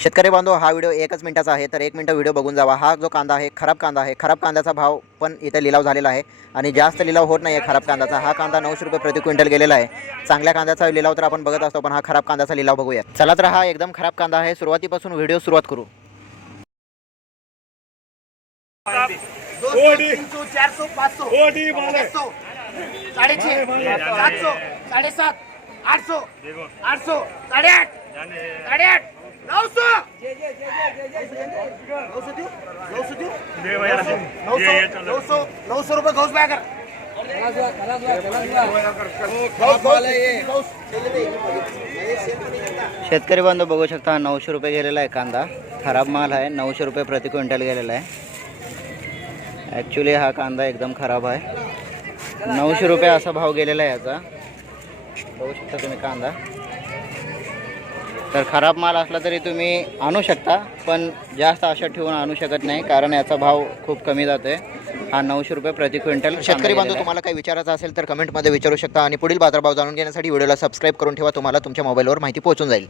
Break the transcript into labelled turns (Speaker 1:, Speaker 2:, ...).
Speaker 1: शेतकरी बांधव हा व्हिडिओ एकच मिनिटाचा आहे तर एक मिनिटं व्हिडिओ बघून जावा. हा जो कांदा आहे खराब कांदा आहे खराब कांद्याचा भाव पण इथे लिलाव झालेला आहे आणि जास्त लिलाव होत नाही आहे खराब कांद्याचा. हा कांदा नऊशे रुपये प्रति क्विंटल गेलेला आहे. चांगल्या कांद्याचा लिलाव तर आपण बघत असतो पण हा खराब कांद्याचा लिलाव बघूया चला तर हा एकदम खराब कांदा आहे. सुरुवातीपासून व्हिडिओ सुरुवात करू.
Speaker 2: दो सौ तीन सौ चार सौ रुपये बॅगर
Speaker 1: शेतकरी बांधव बघू शकता नऊशे रुपये गेलेला आहे कांदा. खराब माल आहे नऊशे रुपये प्रति क्विंटल गेलेला आहे. ॲक्च्युली हा कांदा एकदम खराब आहे. नऊशे रुपये असा भाव गेलेला आहे याचा. बघू शकता तुम्ही कांदा. तर खराब माल असला तरी तुम्ही आणू शकता पण जास्त आशा ठेवून आणू शकत नाही कारण याचा भाव खूप कमी जातोय. हा नऊशे रुपये प्रति क्विंटल शेतकरी बांधव तुम्हाला काही विचारायचं असेल तर कमेंटमध्ये विचारू शकता आणि पुढील बाजारभाव जाणून घेण्यासाठी व्हिडिओला सबस्क्राईब करून ठेवा. तुम्हाला तुमच्या मोबाईलवर माहिती पोहोचून जाईल.